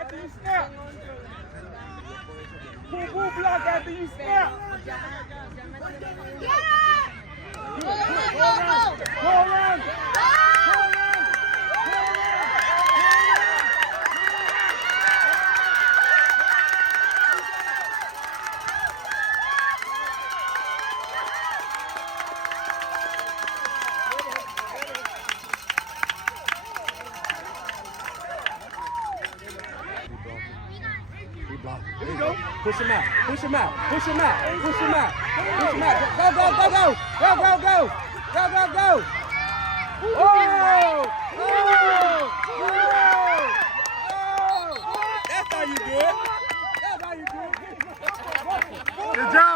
After you snap. Pull block after you snap. Go around. There you go. Push him out. Push him out. Push him out. Push him out. Push him out. Go, go, go, go. Go, go, go. Go, go, go. Oh! Oh! Oh! That's how you do it. That's how you do it. Good job.